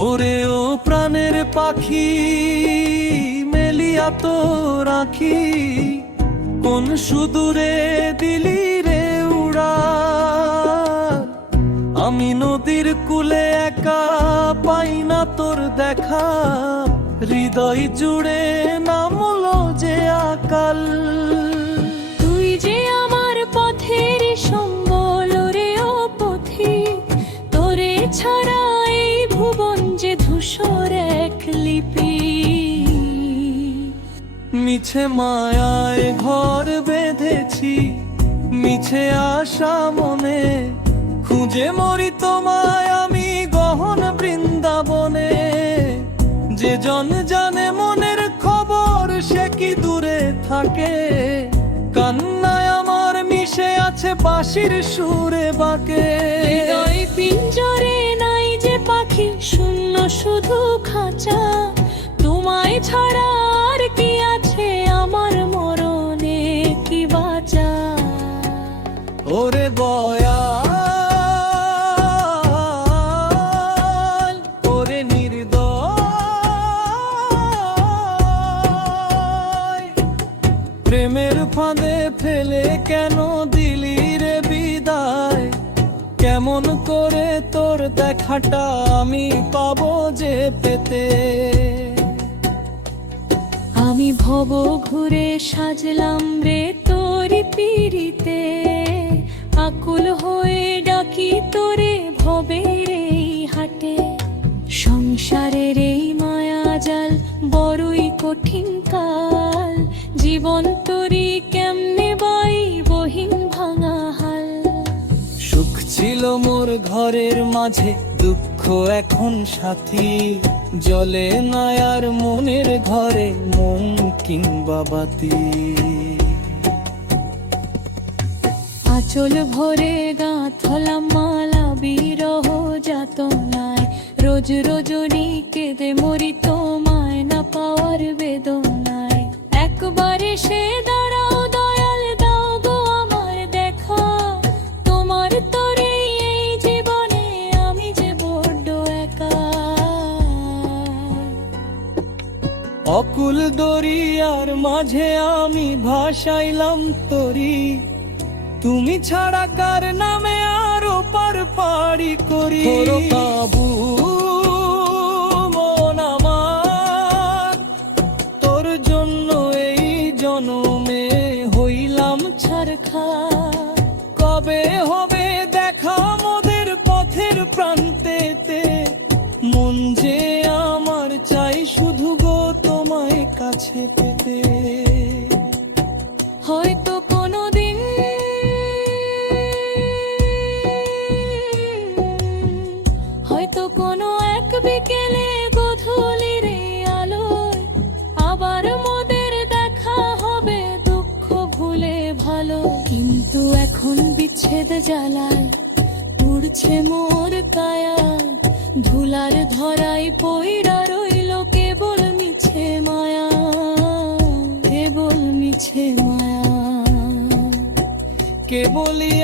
ওরে ও প্রাণের পাখি মেলিয়া তো রাখি, কোন সুদূরে দিলি রে উড়াল। আমি নদীর কূলে একা পাই না তোর দেখা, হৃদয় জুড়ে নামলো যে আকাল। তুই যে আমার পথের সম্বল রে ও পথিক, তোরে ছাড়া এই ভুবন যে ধূসর এক লিপি। মিছে মায়ায় ঘর বেঁধেছি, মিছে আশা মনে, খুঁজে মরি তোমায় আমি গহন বৃন্দাবনে। যে জন জানে মনের খবর সে কি দূরে থাকে, কান্নায় আমার মিশে আছে বাঁশির সুরে বাঁকে। হৃদয় পিঞ্জরে নাই যে পাখি, শূন্য শুধু খাঁচা। তোমায় ছাড়া আর কি আছে আমার মরণে কি বাঁচা। ওরে দয়াল, ওরে নির্দয়, প্রেমের ফাঁদে ফেলে কেন দিলি রে বিদায়। কেমন করে তোর দেখাটা আমি পাবো যে পেতে। আমি ভব ঘুরে সাজলাম রে তোরি পিড়িতে, আকুল হয়ে ডাকি তোরে ভবের এই হাটে। সংসারের এই মায়া জাল বড়ই কঠিন কাল, জীবন তোরি কেমনে বাই বহিন ভাঙা হাল। সুখ ছিল মোর ঘরের মাঝে, দুঃখ এখন সাথী। জলে না আর মনের ঘরে মন কিংবা বাতি। আঁচল ভরে গাঁথলাম মালা বিরহ যাতনায়, রোজ রজনী কেঁদে মরি তোমায় না পাওয়ার বেদনায়। একবার এসে দাঁড়াও দয়াল, দাও গো আমার দেখা। তোমার তরে এই জীবনে আমি যে বড্ড একা। অকুল দরিয়ার মাঝে আমি ভাসাইলাম তরি, তুমি ছাড়া কার নামে আরো পার পাড়ি করি। কাবু মন আমার, তোর জন্য এই জনমে হইলাম ছারখার। কবে হবে দেখা মোদের পথের প্রান্তেতে, মন যে আমার চাই শুধু গো তোমায় কাছে পেতে। হয়তো কোনোদিন, হয়তো কোনো এক বিকেলে গধূলির আলোয় আবার মোদের দেখা হবে দুঃখ ভুলে ভালো। কিন্তু এখন বিচ্ছেদ জ্বালায় পুড়ছে মোর কায়া, ধুলার ধরাই পইড়া রইল কেবল মিছে মায়া, কেবল মিছে মায়া। কেবলই